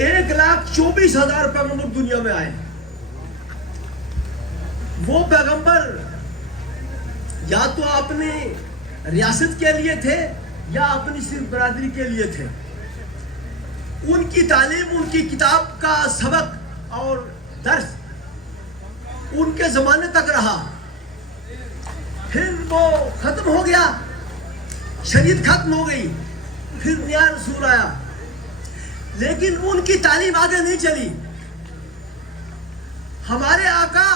1,24,000 پیغمبر دنیا میں آئے. وہ پیغمبر یا تو اپنی ریاست کے لیے تھے یا اپنی صرف برادری کے لیے تھے. ان کی تعلیم، ان کی کتاب کا سبق اور درس ان کے زمانے تک رہا. پھر وہ ختم ہو گیا، شریعت ختم ہو گئی، پھر نیا رسول آیا، لیکن ان کی تعلیم آگے نہیں چلی. ہمارے آقا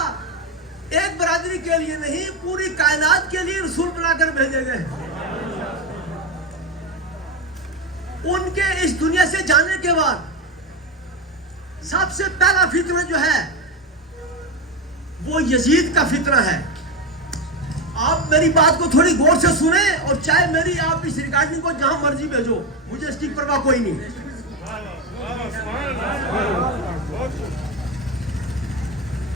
ایک برادری کے لیے نہیں، پوری کائنات کے لیے رسول بنا کر بھیجے گئے. ان کے اس دنیا سے جانے کے بعد سب سے پہلا فتنہ جو ہے وہ یزید کا فتنہ ہے. آپ میری بات کو تھوڑی غور سے سنیں، اور چاہے میری آپ اس ریکارڈنگ کو جہاں مرضی بھیجو، مجھے اس کی پرواہ کوئی نہیں.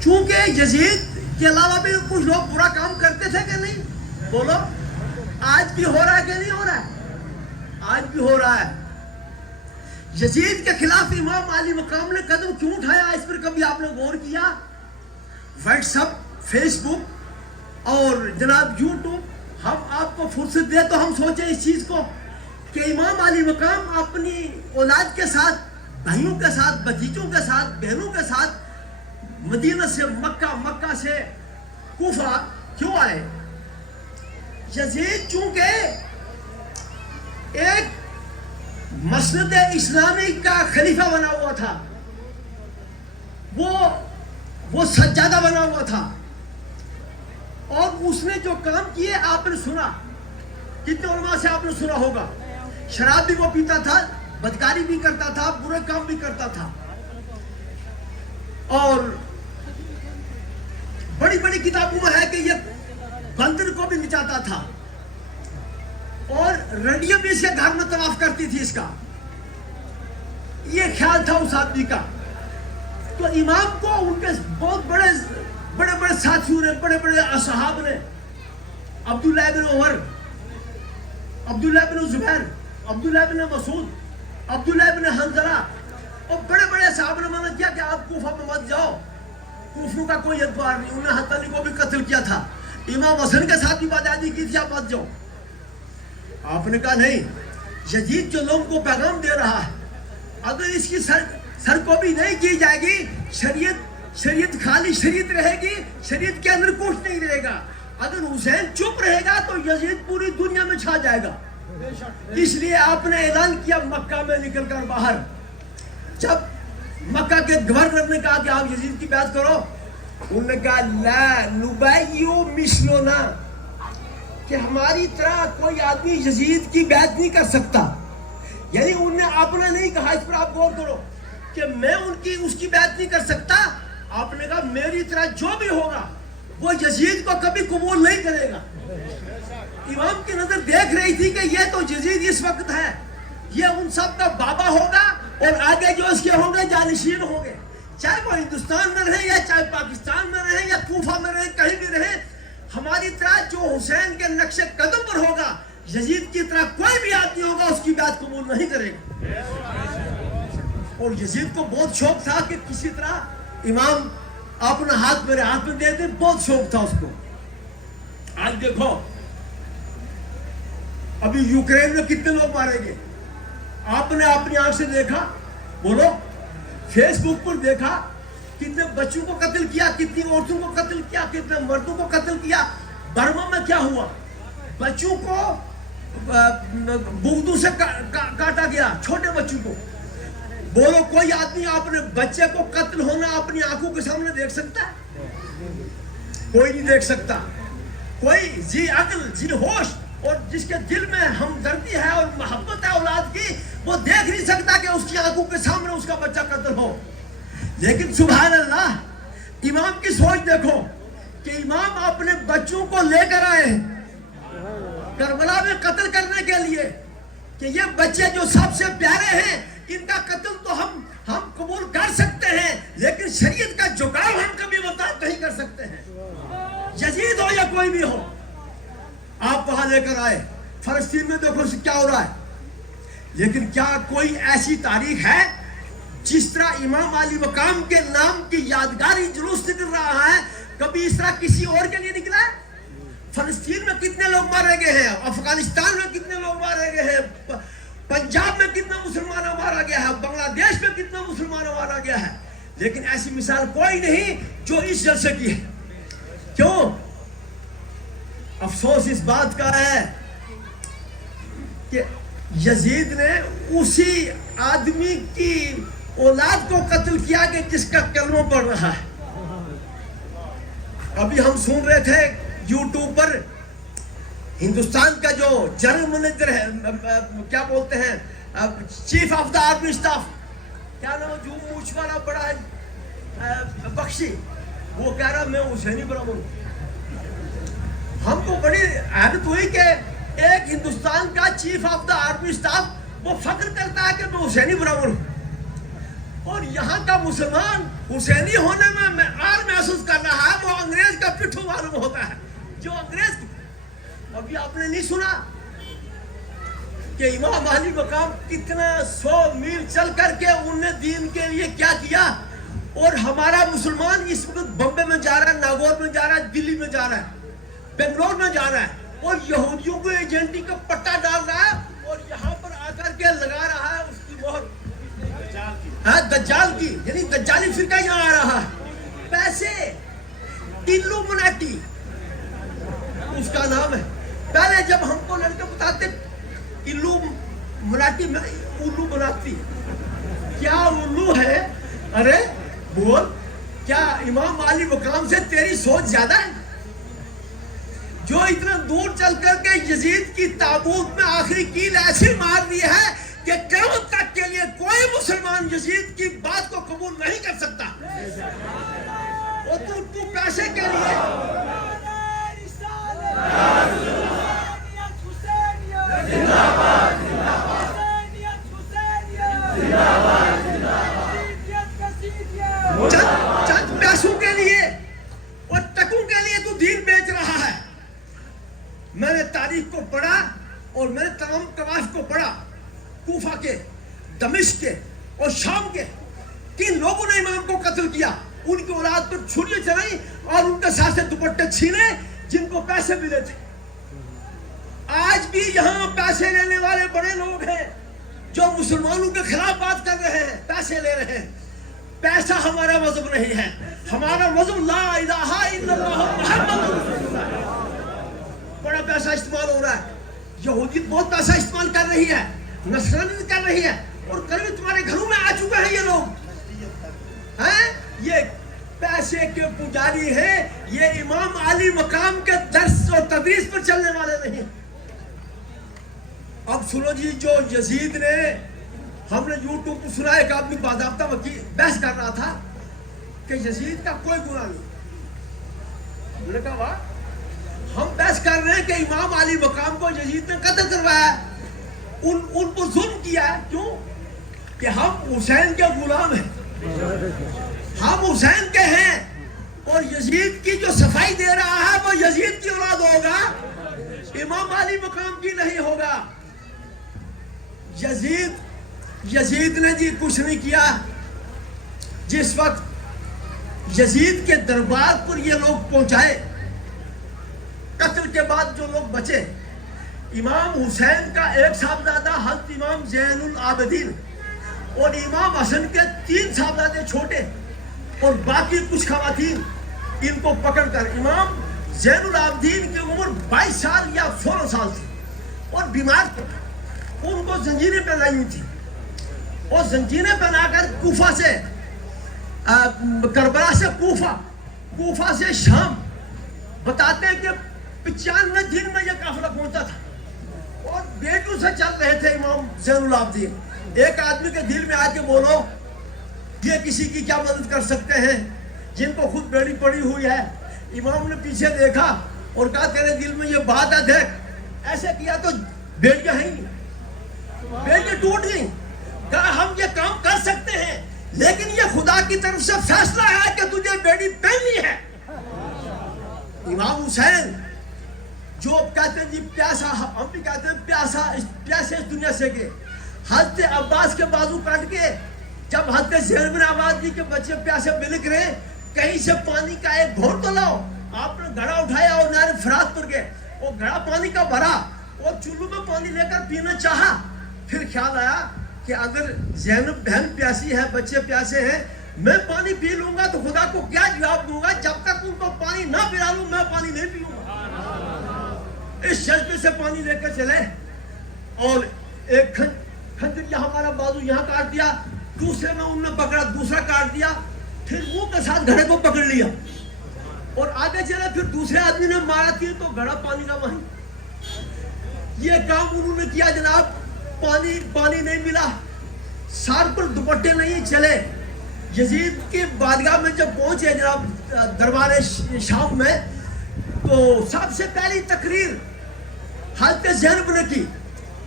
چونکہ یزید کے علاوہ بھی کچھ لوگ برا کام کرتے تھے کہ نہیں؟ بولو. آج بھی ہو رہا ہے کہ نہیں ہو رہا ہے؟ آج بھی ہو رہا ہے. یزید کے خلاف امام علی مقام نے قدم کیوں اٹھایا، اس پر کبھی آپ نے غور کیا؟ واٹس ایپ، فیس بک اور جناب یوٹیوب، ہم آپ کو فرصت دے تو ہم سوچیں اس چیز کو کہ امام علی مقام اپنی اولاد کے ساتھ، بھائیوں کے ساتھ، بھتیجوں کے ساتھ، بہنوں کے ساتھ مدینہ سے مکہ، مکہ سے کوفہ کیوں آئے؟ یزید چونکہ ایک مسند اسلامی کا خلیفہ بنا ہوا تھا، وہ سجادہ بنا ہوا تھا، اور اس نے جو کام کیے آپ نے سنا. کتنے علماء سے آپ نے سنا ہوگا. شراب بھی وہ پیتا تھا، بدکاری بھی کرتا تھا، برے کام بھی کرتا تھا، اور بڑی بڑی کتابوں میں ہے کہ یہ بندر کو بھی نچاتا تھا، اور رنڈیاں بھی اس کے گھر میں طواف کرتی تھی. اس کا یہ خیال تھا اس آدمی کا. تو امام کو ان کے بہت بڑے ساتھیوں نے، بڑے بڑے اصحاب نے، عبداللہ بن عمر، عبداللہ بن زبیر، عبداللہ بن مسعود، عبداللہ بن حنظلہ، اور بڑے بڑے صحابہ نے منع کیا کہ آپ کوفہ میں مت جاؤ، کوفیوں کا کوئی اعتبار نہیں. انہوں نے حتی علی کو بھی قتل کیا تھا، امام حسن کے ساتھ بھی بدعہدی کی تھی، آپ مت جاؤ. آپ نے کہا نہیں، یزید جو لوگوں کو پیغام دے رہا ہے، اگر اس کی سر کو بھی نہیں کی جائے گی، شریعت خالی شریعت رہے گی، شریعت کے اندر کچھ نہیں رہے گا. اگر حسین چپ رہے گا تو یزید پوری دنیا میں چھا جائے گا. اس لیے آپ نے اعلان کیا مکہ میں نکل کر باہر. جب مکہ کے گورنر نے کہا کہ آپ یزید کی بیعت کرو، انہوں نے کہا لا نبایو مثلنا، کہ ہماری طرح کوئی آدمی یزید کی بیعت نہیں کر سکتا. یعنی انہوں نے اپنا نہیں کہا. اس پر آپ غور کرو کہ میں اس کی بیعت نہیں کر سکتا. آپ نے کہا میری طرح جو بھی ہوگا وہ یزید کو کبھی قبول نہیں کرے گا. امام کی نظر دیکھ رہی تھی کہ یہ تو یزید اس وقت ہے، یہ ان سب کا بابا ہوگا، اور آگے جو اس کے ہوں گے جانشین ہوں گے، چاہے وہ ہندوستان میں رہے یا چاہے پاکستان میں رہے یا کوفہ میں رہے، کہیں بھی رہے. ہماری طرح جو حسین کے نقش قدم پر ہوگا، یزید کی طرح کوئی بھی آدمی ہوگا اس کی بات قبول نہیں کرے گا. اور یزید کو بہت شوق تھا کہ کسی طرح امام اپنا ہاتھ میرے ہاتھ میں دے دے، بہت شوق تھا اس کو. آج دیکھو ابھی یوکرین میں کتنے لوگ مارے گئے، آپ نے اپنی آنکھ سے دیکھا. بولو. فیس بک پر دیکھا کتنے بچوں کو قتل کیا، کتنی عورتوں کو قتل کیا، کتنے مردوں کو قتل کیا. برما میں کیا ہوا، بچوں کو بغدوں سے کاٹا گیا، چھوٹے بچوں کو. بولو کوئی آدمی اپنے بچے کو قتل ہونا اپنی آنکھوں کے سامنے دیکھ سکتا ہے؟ کوئی نہیں دیکھ سکتا. کوئی ذی عقل، ذی ہوش، اور جس کے دل میں ہمدردی ہے اور محبت ہے اولاد کی، وہ دیکھ نہیں سکتا کہ اس کی آنکھوں کے سامنے اس کا بچہ قتل ہو. لیکن سبحان اللہ، امام کی سوچ دیکھو کہ امام اپنے بچوں کو لے کر آئے کربلا میں قتل کرنے کے لیے، کہ یہ بچے جو سب سے پیارے ہیں، ان کا قتل تو ہم قبول کر سکتے ہیں، لیکن شریعت کا جھکاؤ ہم کبھی برداشت نہیں کر سکتے ہیں، یزید ہو یا کوئی بھی ہو. آپ وہاں لے کر آئے. فلسطین میں دیکھو کیا ہو رہا ہے. لیکن کیا کوئی ایسی تاریخ ہے جس طرح امام علی مقام کے نام کی یادگاری جلوس نکل رہا ہے، کبھی اس طرح کسی اور کے لیے نکلا ہے؟ فلسطین میں کتنے لوگ مارے گئے ہیں، افغانستان میں کتنے لوگ مارے گئے ہیں، پنجاب میں کتنا مسلمانوں مارا گیا ہے، بنگلہ دیش میں کتنا مسلمانوں مارا گیا ہے، لیکن ایسی مثال کوئی نہیں جو اس جلسے کی ہے. کیوں؟ افسوس اس بات کا ہے کہ یزید نے اسی آدمی کی اولاد کو قتل کیا کہ جس کا کلمہ پڑھ رہا ہے. ابھی ہم سن رہے تھے یوٹیوب پر ہندوستان کا جو جنرل منیجر ہے، کیا بولتے ہیں، chief of the army staff, کیا نام جو مونچھ والا بڑا ہے بخشی، وہ کہہ رہا میں حسینی برابر ہوں. ہم کو بڑی حیرت ہوئی کہ ایک ہندوستان کا chief of the army staff وہ فخر کرتا ہے کہ میں حسینی برابر ہوں، اور یہاں کا مسلمان حسینی ہونے میں آر محسوس کر رہا ہے. وہ انگریز کا پٹھو معلوم ہوتا ہے، جو انگریز. ابھی آپ نے نہیں سنا کہ امام علی مقام کتنا 100 میل چل کر کے انہوں نے دین کے لیے کیا کیا، اور ہمارا مسلمان اس وقت بمبے میں جا رہا ہے، ناگور میں جا رہا ہے، دلی میں جا رہا ہے، بنگلور میں جا رہا ہے، اور یہودیوں کو ایجنٹی کا پٹا ڈال رہا ہے، اور یہاں پر آ کر کے لگا رہا ہے اس کی مہر دجال کی، یعنی دجالی فرقہ یہاں آ رہا ہے. پیسے ٹلو مناٹی اس کا نام ہے. پہلے جب ہم کو لڑکے بتاتے الو مناٹی میں الو بناتی، کیا الو ہے؟ ارے بول، کیا امام علی مقام سے تیری سوچ زیادہ ہے؟ جو اتنا دور چل کر کے یزید کی تابوت میں آخری کیل ایسی مار دی ہے کہ قیامت تک کے لیے کوئی مسلمان یزید کی بات کو قبول نہیں کر سکتا. اور تو پیسے کے لیے چند پیسوں کے لیے اور ٹکوں کے لیے تو دین بیچ رہا ہے. میں نے تاریخ کو پڑھا اور میں نے تمام قواف کو پڑھا، کوفہ کے، دمشق کے اور شام کے. کن لوگوں نے امام کو قتل کیا؟ ان کی اولاد پر چھریاں چلائی اور ان کے ساتھ سے دوپٹے چھینے جن کو پیسے ملے تھے. آج بھی یہاں پیسے لینے والے بڑے لوگ ہیں جو مسلمانوں کے خلاف بات کر رہے ہیں، پیسے لے رہے ہیں. پیسہ ہمارا مذہب نہیں ہے، ہمارا مذہب لا الہ الا اللہ محمد رسول اللہ. بڑا پیسہ استعمال ہو رہا ہے، یہودیت بہت پیسہ استعمال کر رہی ہے، نصرانیت کر رہی ہے، اور کبھی تمہارے گھروں میں آ چکے ہیں یہ لوگ ہیں. یہ پیسے کے پجاری ہیں، یہ امام علی مقام کے درس اور تدریس پر چلنے والے نہیں. اب سنو جی، جو یزید نے، ہم نے یوٹیوب پر سنا ایک آدمی باضابطہ وکیل بحث کر رہا تھا کہ یزید کا کوئی گناہ نہیں. میں نے کہا واہ، ہم بحث کر رہے ہیں کہ امام علی مقام کو یزید نے قتل کروایا ہے، ان کو ظلم کیا ہے. کیوں؟ کہ ہم حسین کے غلام ہیں، ہم حسین کے ہیں، اور یزید کی جو صفائی دے رہا ہے وہ یزید کی اولاد ہوگا، امام علی مقام کی نہیں ہوگا. یزید نے جی کچھ نہیں کیا. جس وقت یزید کے دربار پر یہ لوگ پہنچائے، قتل کے بعد جو لوگ بچے، امام حسین کا ایک صاحبزادہ حضرت امام زین العابدین اور امام حسن کے 3 صاحبزادے چھوٹے اور باقی کچھ خواتین، ان کو پکڑ کر امام زین العابدین کی عمر 22 سال یا 16 سال تھی اور بیمار تھے. ان کو زنجیریں پہنائی ہوئی تھی، اور زنجیریں پہنا کر کوفہ سے، کربلا سے کوفہ سے شام، بتاتے ہیں کہ 95 دن میں یہ قافلہ پہنچا تھا، اور بیٹوں سے چل رہے تھے امام زین العابدین. ایک آدمی کے دل میں آ کے بولو یہ کسی کی کیا مدد کر سکتے ہیں جن کو خود بیڑی پڑی ہوئی ہے. امام نے پیچھے دیکھا اور کہا تیرے دل میں یہ بات ہے، دیکھ ایسے کیا تو بیڑیاں ہیں، بیڑیاں ٹوٹ گئی. کہا ہم یہ کام کر سکتے ہیں، لیکن یہ خدا کی طرف سے فیصلہ ہے کہ تجھے بیڑی پہننی ہے. امام حسین جو کہتے ہیں جی پیاسا، ہم بھی کہتے ہیں پیاسے اس دنیا سے کے، حضرت عباس کے بازو کاٹ کے جب حضرت زینب نے آواز دی کہ بچے پیاسے بلک رہے، کہیں سے پانی کا ایک گھونٹ تو لاؤ، آپ نے گھڑا اٹھایا اور نہر فرات پر گئے، وہ گھڑا پانی کا بھرا اور چولہوں میں پانی لے کر پینا چاہا. پھر خیال آیا کہ اگر زینب بہن پیاسی ہے، بچے پیاسے ہیں، میں پانی پی لوں گا تو خدا کو کیا جواب دوں گا؟ جب تک ان کو پانی نہ پلا لوں میں پانی نہیں پیوں گا. اس جذبے سے پانی لے کر چلے اور ایک خنجر یہاں ہمارا بازو یہاں کاٹ دیا، دوسرے میں انہوں نے پکڑا، دوسرا کاٹ دیا، پھر منہ کے ساتھ گھڑے کو پکڑ لیا اور آگے چلے. پھر دوسرے آدمی نے مارا تھی تو گھڑا پانی کا وہیں. یہ کام انہوں نے کیا جناب، پانی نہیں ملا، سار پر دوپٹے نہیں چلے. یزید کی بارگاہ میں جب پہنچے جناب دربار شام میں، تو سب سے پہلی تقریر حضرت زینب نے کی.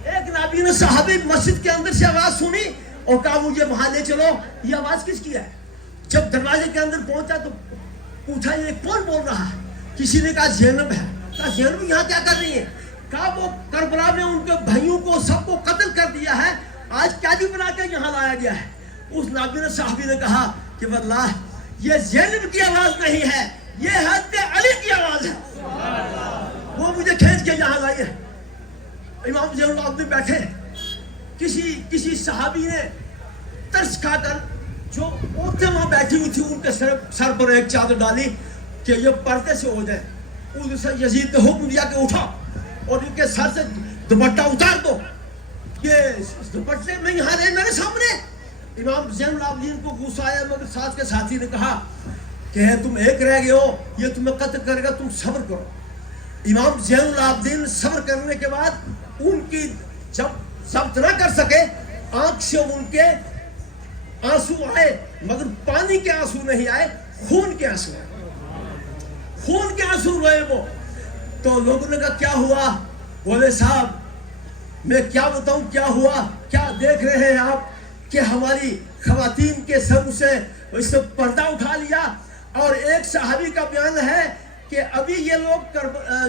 ایک نابینا صحابی مسجد کے اندر سے آواز سنی اور کہا مجھے وہاں لے چلو، یہ آواز کس کی ہے؟ جب دروازے کے اندر پہنچا تو پوچھا یہ کون بول رہا ہے؟ کسی نے کہا زینب ہے. کہا زینب یہاں کیا کر رہی ہے؟ کہا وہ کربلا میں ان کے بھائیوں کو سب کو قتل کر دیا ہے، آج قیدی بنا کے یہاں لایا گیا ہے. اس نابینا صحابی نے کہا کہ واللہ یہ زینب کی آواز نہیں ہے، یہ حضرت علی کی آواز ہے، وہ مجھے کھینچ کے یہاں لائی ہے. امام زین العابدین بیٹھے، کسی صحابی نے ترس کھا کر جو عورتیں وہاں بیٹھی ہوئی تھی ان کے سر پر ایک چادر ڈالی کہ یہ پردے سے ہو جائے. اس سے یزید نے حکم دیا کہ اٹھا اور ان کے سر سے دوپٹہ اتار دو، یہ دوپٹے میں یہاں رہے میرے سامنے. امام زین العابدین کو غصہ آیا، مگر ساتھ کے ساتھی نے کہا کہ تم ایک رہ گئے ہو، یہ تمہیں قتل کرے گا، تم صبر کرو. امام زین العابدین صبر کرنے کے بعد ان کی جب ضبط نہ کر سکے، آنکھ سے ان کے آنسو آئے، مگر پانی کے آنسو نہیں آئے، خون کے آنسو آئے، خون کے آنسو روئے وہ. تو لوگوں نے کہا کیا ہوا؟ بولے صاحب میں کیا بتاؤں کیا ہوا، کیا دیکھ رہے ہیں آپ کہ ہماری خواتین کے سر سے اس سے پردہ اٹھا لیا. اور ایک صحابی کا بیان ہے کہ ابھی یہ لوگ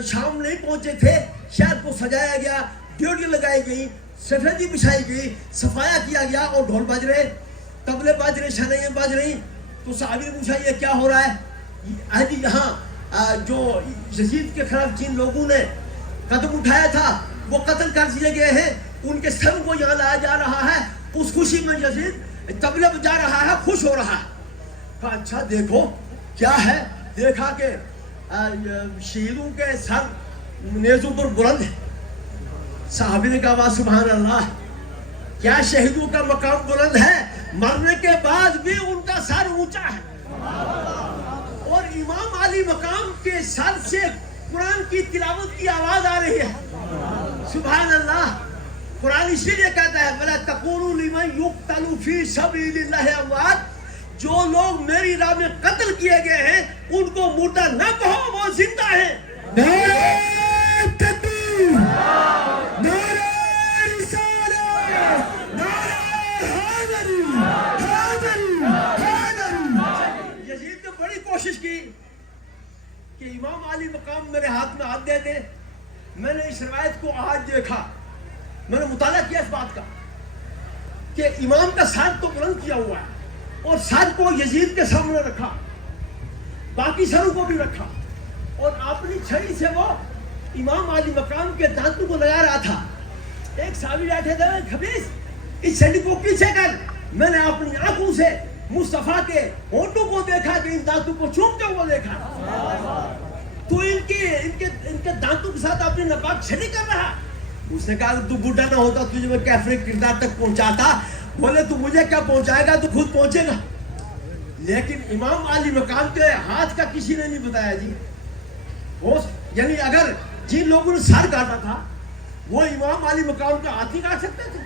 شام نہیں پہنچے تھے، شہر کو سجایا گیا، ڈیوٹی لگائی گئی، سفیدی بچھائی گئی، صفایا کیا گیا اور ڈھول بج رہے، طبلے بج رہے، شنائیں بج رہی. تو صحابی نے پوچھا یہ کیا ہو رہا ہے؟ یہاں جو یزید کے خلاف جن لوگوں نے قدم اٹھایا تھا وہ قتل کر دیے گئے ہیں، ان کے سر کو یہاں لایا جا رہا ہے. اس خوشی میں یزید طبلے بجا رہا ہے، خوش ہو رہا ہے. کہا اچھا دیکھو کیا ہے. دیکھا کہ شہیدوں کے سر نیزوں پر بلند ہے. صحابی نے کہا سبحان اللہ، کیا شہیدوں کا مقام بلند ہے؟ مرنے کے بعد بھی ان کا سر اونچا ہے. اور امام علی مقام کے سر سے قرآن کی تلاوت کی آواز آ رہی ہے. سبحان اللہ. قرآن اسی لیے کہتا ہے وَلَا تَقُولُوا لِمَنْ يُقْتَلُ فِي سَبِيلِ اللَّهِ أَمْوَاتٌ، جو لوگ میری راہ میں قتل کیے گئے ہیں ان کو مردہ نہ کہو، وہ زندہ ہیں. نعرہ تکبیر، نعرہ رسالت، نعرہ حیدری، حیدری، حیدری. یزید نے بڑی کوشش کی کہ امام علی مقام میرے ہاتھ میں ہاتھ دے دے. میں نے اس روایت کو آج دیکھا، میں نے مطالعہ کیا اس بات کا کہ امام کا سر تو بلند کیا ہوا ہے اور سر کو یزید کے سامنے رکھا، باقی سروں کو بھی رکھا، اور اپنی چھڑی سے وہ امام علی مقام کے دانتوں کو لگا رہا تھا. ایک صحابی بیٹھے تھے، خبیث اس چھڑی کو پیچھے کر. میں نے اپنی آنکھوں سے مصطفیٰ کے ہونٹوں کو دیکھا کہ ان دانتوں کو چومتے ہوئے دیکھا. تو ان کے دانتوں کے ساتھ اپنی ناپاک چھڑی کر رہا. اس نے کہا تو بوڑھا نہ ہوتا تجھے میں کیفر کردار تک پہنچاتا. بولے تو مجھے کیا پہنچائے گا، تو خود پہنچے گا. لیکن امام علی مقام کے ہاتھ کا کسی نے نہیں بتایا جی. یعنی اگر جن لوگوں نے سر کاٹا تھا وہ امام علی مقام کا ہاتھ ہی کاٹ سکتے تھے.